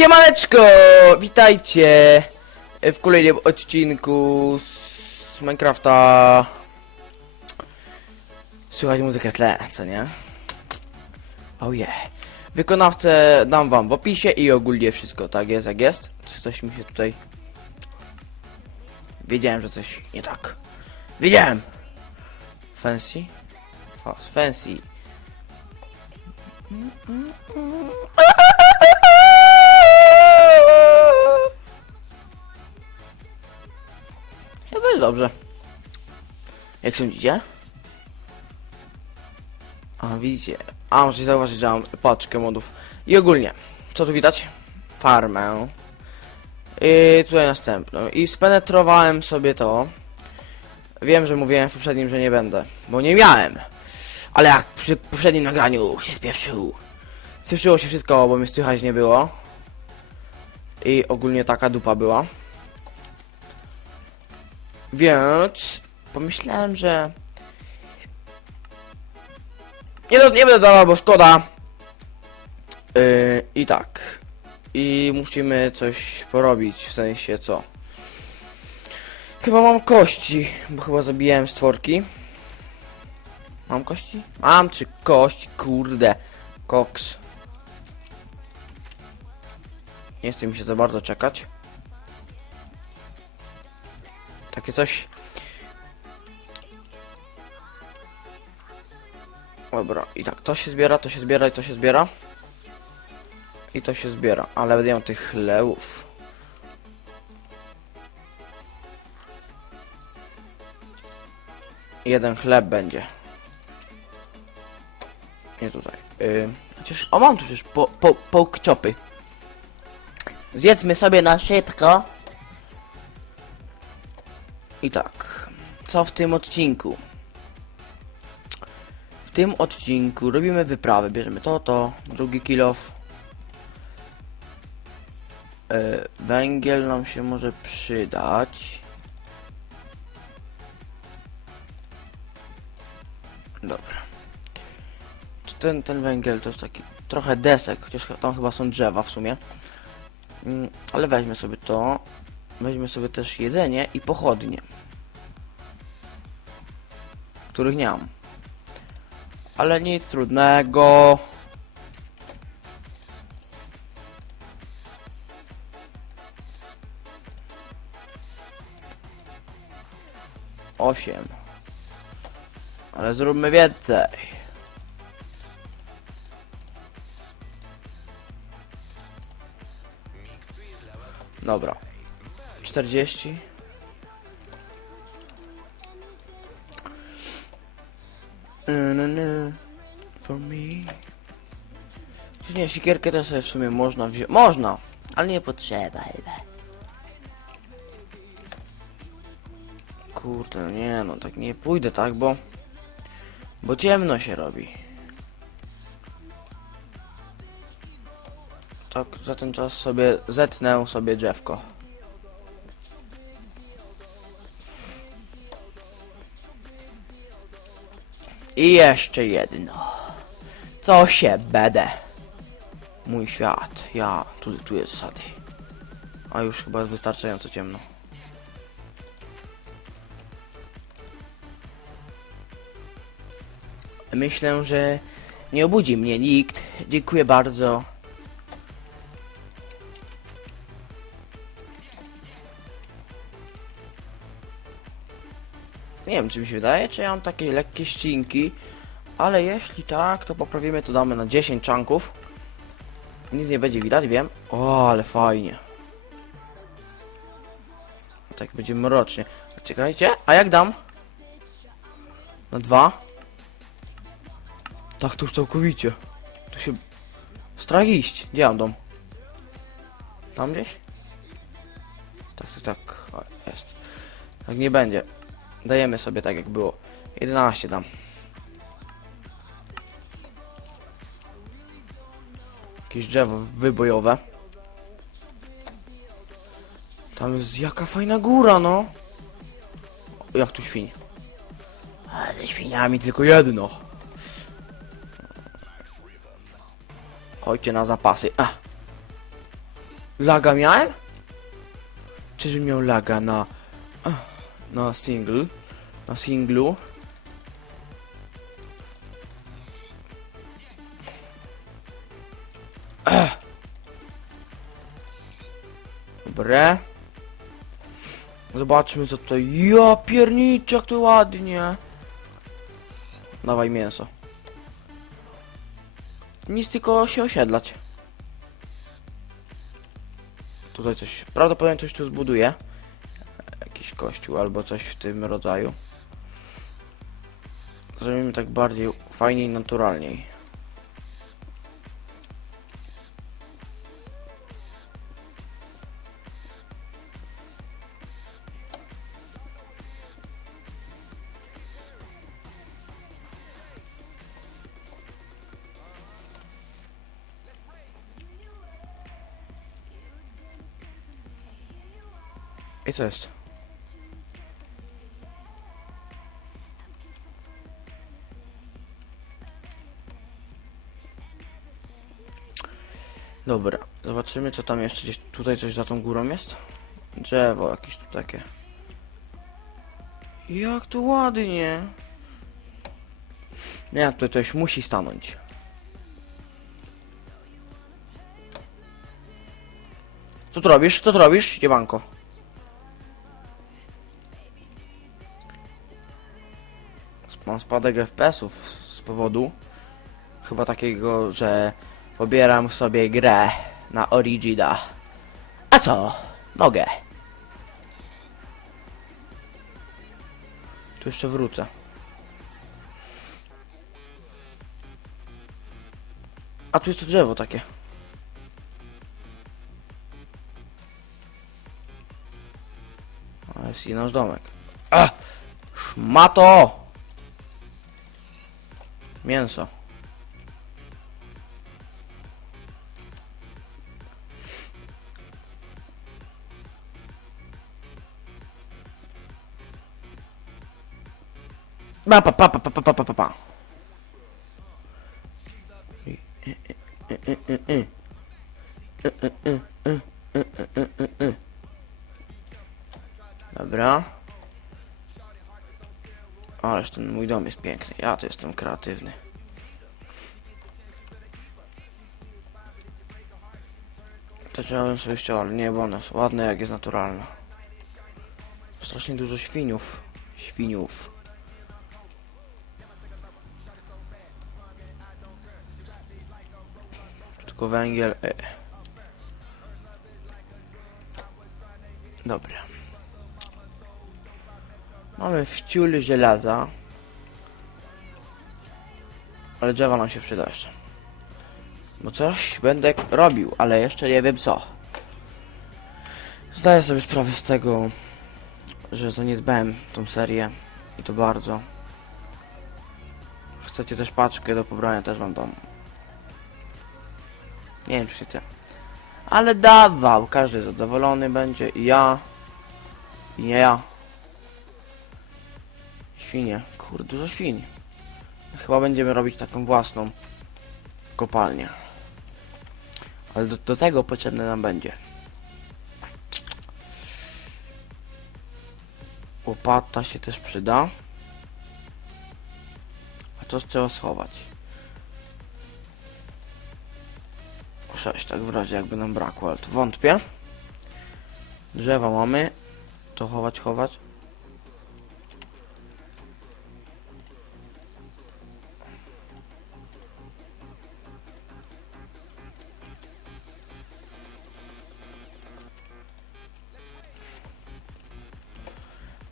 Siemaneczko! Witajcie w kolejnym odcinku z Minecrafta. Słychać muzykę w tle, co nie? Oh yeah. Wykonawcę dam wam w opisie i ogólnie wszystko, tak jest jak jest. Coś mi się tutaj... Wiedziałem, że coś nie tak. Wiedziałem! Fancy? Fancy. Chyba jest dobrze. Jak sądzicie? A, widzicie. A, możecie zauważyć, że mam paczkę modów. I ogólnie, co tu widać? Farmę. I tutaj następną. I spenetrowałem sobie to. Wiem, że mówiłem w poprzednim, że nie będę, bo nie miałem. Ale jak przy poprzednim nagraniu się spieprzył. Spieprzyło się wszystko, bo mnie słychać nie było. I ogólnie taka dupa była. Więc pomyślałem, że nie, nie będę dawał, bo szkoda. Yy, I tak. I musimy coś porobić, w sensie co? Chyba mam kości, bo chyba zabijałem stworki. Mam kości? Mam czy kość, kurde. Koks. Nie chce mi się za bardzo czekać. Takie coś. Dobra, i tak, to się zbiera, to się zbiera i to się zbiera. I to się zbiera, ale będę miał tych chlebów. Jeden chleb będzie. Nie tutaj. Yy, chociaż, o mam tu przecież po, po, poke chopy. Zjedzmy sobie na szybko. I tak, co w tym odcinku? W tym odcinku robimy wyprawę. Bierzemy to, to, drugi kilof. E, węgiel nam się może przydać. Dobra. Ten, ten węgiel to jest taki trochę desek, chociaż tam chyba są drzewa w sumie. Mm, ale weźmy sobie to. Weźmy sobie też jedzenie i pochodnie. Których nie mam. Ale nic trudnego. Osiem. Ale zróbmy więcej. Dobra. 40. Na, na. For me. Czy nie, sikierkę też sobie w sumie można wziąć. Można, ale nie potrzeba chyba. Kurde, no nie no, tak nie pójdę, tak, bo... Bo ciemno się robi. Tak, za ten czas sobie zetnę sobie drzewko. I jeszcze jedno. Co się będę? Mój świat. Ja tu dyktuję zasady. A już chyba wystarczająco ciemno. Myślę, że nie obudzi mnie nikt. Dziękuję bardzo. Nie wiem, czy mi się wydaje, czy ja mam takie lekkie ścinki. Ale jeśli tak, to poprawimy to damy na 10 czanków. Nic nie będzie widać, wiem. O, ale fajnie. Tak będzie mrocznie. Czekajcie, a jak dam? Na dwa? Tak, to już całkowicie. Tu się... Strach iść. Gdzie mam dom? Tam gdzieś? Tak, tak, tak. O, jest. Tak nie będzie. Dajemy sobie tak jak było. 11 dam. Jakieś drzewo wybojowe. Tam jest jaka fajna góra, no. Jak tu świń? A ze świniami tylko jedno. Chodźcie na zapasy. A. Laga miałem? Czyżbym miał laga na... Na single? Na singlu? Ech. Dobre. Zobaczmy co tutaj. Ja pierniczę, jak to ładnie. Dawaj mięso. Nic tylko się osiedlać. Tutaj coś, prawdopodobnie coś tu zbuduje. Kościół albo coś w tym rodzaju. Zrobimy tak bardziej fajniej, naturalniej. I co jest? Dobra, zobaczymy co tam jeszcze gdzieś tutaj coś za tą górą jest. Drzewo jakieś tu takie. Jak tu ładnie. Nie, tutaj coś musi stanąć. Co tu robisz? Co tu robisz? Dziewanko. Mam spadek FPS-ów z powodu chyba takiego, że pobieram sobie grę na Origina. A co? Mogę. Tu jeszcze wrócę. A tu jest to drzewo takie. A jest i nasz domek. A! Szmato! Mięso. Pa pa pa pa pa pa pa pa pa. Dobra. Ależ ten mój dom jest piękny. Ja to jestem kreatywny. To chciałem sobie ściął, ale nie, bo ona jest ładna jak jest naturalna. Strasznie dużo świniów. Świniów. Tylko węgiel. E. Dobra. Mamy wciul żelaza. Ale drzewa nam się przyda jeszcze. Bo coś będę robił, ale jeszcze nie wiem co. Zdaję sobie sprawę z tego, że zaniedbałem tą serię i to bardzo. Chcecie też paczkę do pobrania, też wam dam. Nie wiem czy się ty. Ale dawał, każdy zadowolony będzie i ja. I nie ja. Świnie, kurde, dużo świń. Chyba będziemy robić taką własną kopalnię. Ale do, do tego potrzebne nam będzie. Łopata się też przyda. A to trzeba schować. Sześć, tak w razie jakby nam brakło, ale to wątpię. Drzewa mamy. To chować, chować.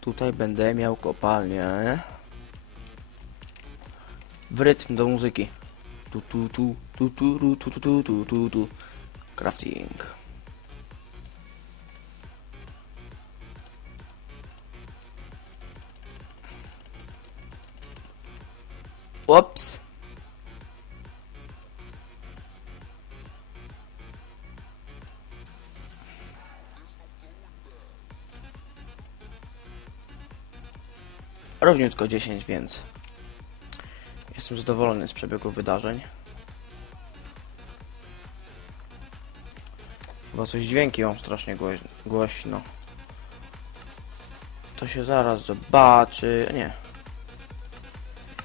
Tutaj będę miał kopalnię. W rytm do muzyki. Tu tu tu tu tu tu tu tu tu tu tu Crafting. Ups. Równiutko 10, więc jestem zadowolony z przebiegu wydarzeń. Chyba coś dźwięki mam strasznie głoś głośno. To się zaraz zobaczy. Nie.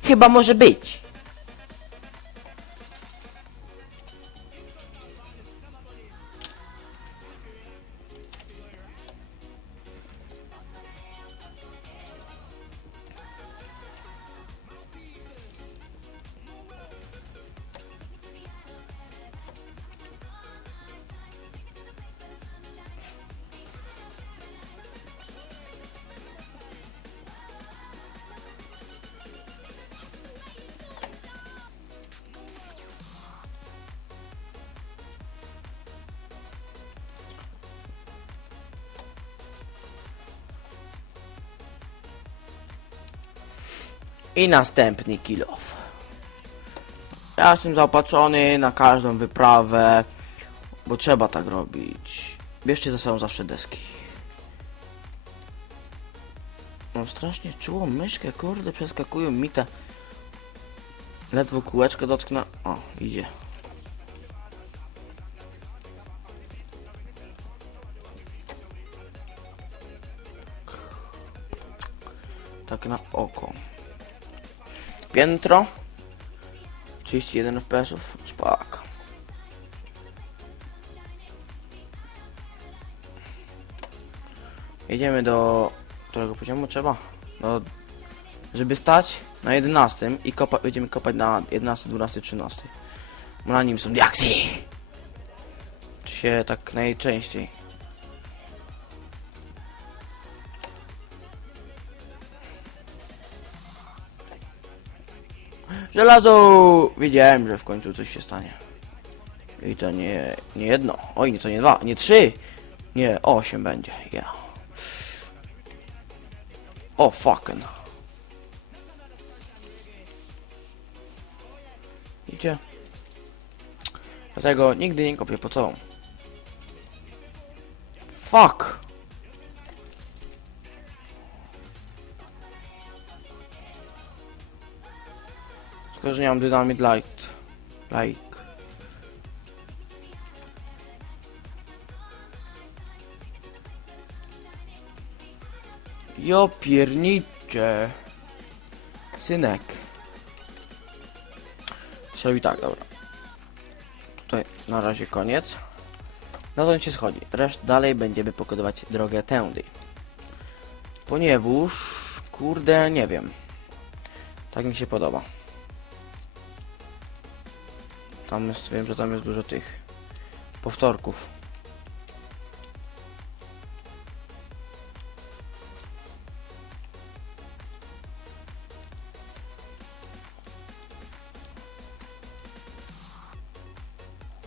Chyba może być. I następny kill off. Ja jestem zaopatrzony na każdą wyprawę, bo trzeba tak robić. Bierzcie ze sobą zawsze deski. Mam strasznie czułą myszkę, kurde, przeskakują mi te... Ledwo kółeczko dotknę. O, idzie. Tak na oko. Piętro. 31 FPS-ów. Spoko. Jedziemy do... którego poziomu trzeba? Do... Żeby stać na 11 i kopa... będziemy kopać na 11, 12, 13. Bo na nim są diaksy! Czy się tak najczęściej. Żelazo! Wiedziałem, że w końcu coś się stanie. I to nie, nie jedno. Oj, nie to nie dwa, nie trzy. Nie, osiem będzie. Ja. O, fucking. Idzie. Dlatego nigdy nie kopię po co. Fuck. Tylko, że nie mam dynamit light. Like. Jo piernicze. Synek. Robi tak, dobra. Tutaj na razie koniec. Na to się schodzi. Reszt dalej będziemy pokodować drogę tędy. Ponieważ, kurde, nie wiem. Tak mi się podoba. Tam jest, wiem, że tam jest dużo tych powtórków.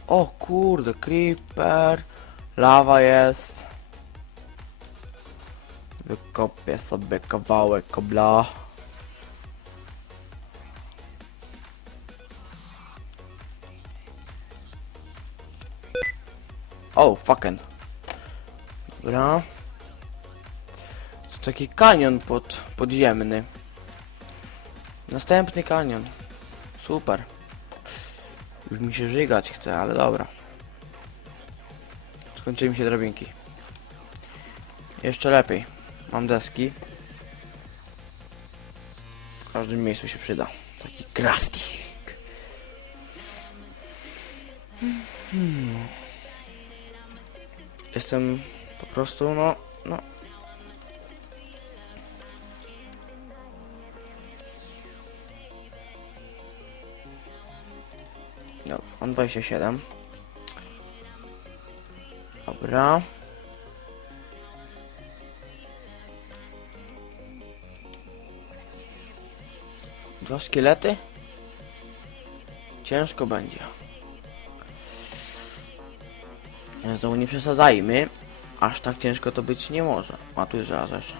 O kurde, creeper, lawa jest. Wykopię sobie kawałek kobla. O, fucking. Dobra. To taki kanion pod, podziemny. Następny kanion. Super. Już mi się żygać chce, ale dobra. Skończyły mi się drabinki. Jeszcze lepiej. Mam deski. W każdym miejscu się przyda. Taki crafting. Hmm. Jestem po prostu, no, no. No, on 27. Dobra. Dwa szkielety? Ciężko będzie. Znowu nie przesadzajmy. Aż tak ciężko to być nie może. A tu jest żelazo jeszcze.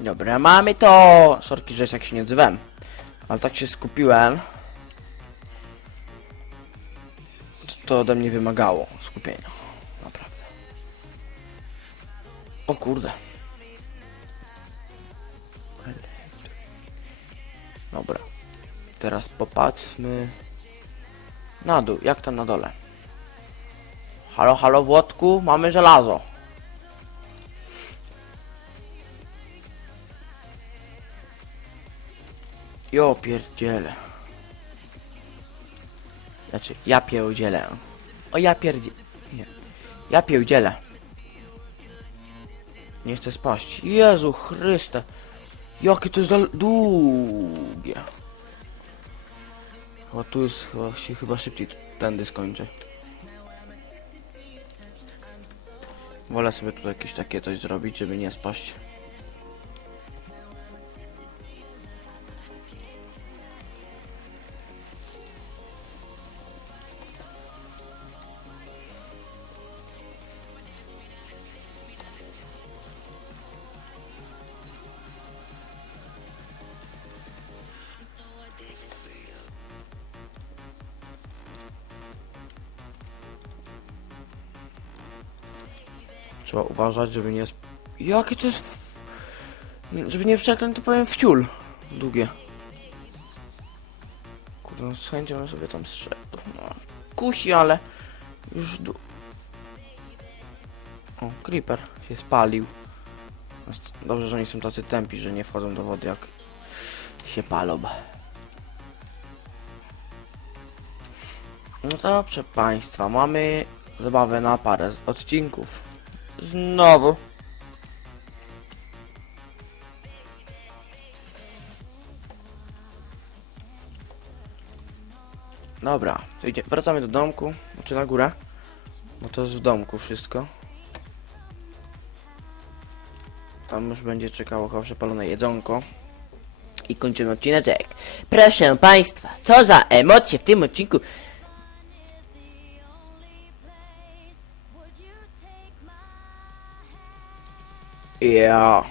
Dobra, mamy to! Sorki, że tak się nie odzywałem. Ale tak się skupiłem. To ode mnie wymagało skupienia. Naprawdę. O kurde. Dobra. Teraz popatrzmy na dół. Jak tam na dole? Halo, halo, Włodku, mamy żelazo. Jo, pierdzielę. Znaczy, ja pierdzielę. O, ja pierdzie... Nie. Ja pierdzielę. Nie chcę spaść. Jezu Chryste. Jakie to jest dal... długie. O, tu jest chyba, się chyba szybciej tędy skończy. Wolę sobie tu jakieś takie coś zrobić, żeby nie spaść. Trzeba uważać, żeby nie... Jakie to jest... Żeby nie przeklęć, to powiem wciul. Długie. Kurde, no z chęcią sobie tam strzedł. No, kusi, ale... Już du... O, creeper się spalił. Jest- Dobrze, że oni są tacy tępi, że nie wchodzą do wody, jak się palą. No proszę Państwa, mamy zabawę na parę odcinków. Znowu. Dobra, to idzie. Wracamy do domku, czy na górę, bo to jest w domku wszystko. Tam już będzie czekało chyba przepalone jedzonko. I kończymy odcineczek. Proszę Państwa, co za emocje w tym odcinku. Ja.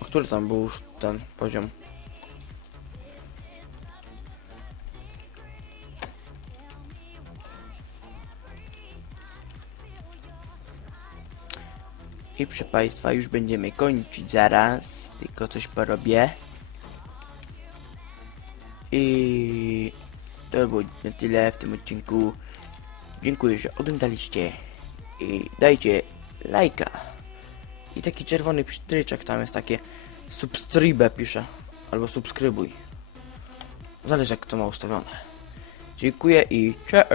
Który tam był już ten poziom? I proszę Państwa, już będziemy kończyć zaraz, tylko coś porobię. I to było na tyle w tym odcinku. Dziękuję, że oglądaliście. I dajcie lajka. Taki czerwony przytryczek tam jest takie subscribe pisze. Albo subskrybuj. Zależy jak to ma ustawione. Dziękuję i cześć.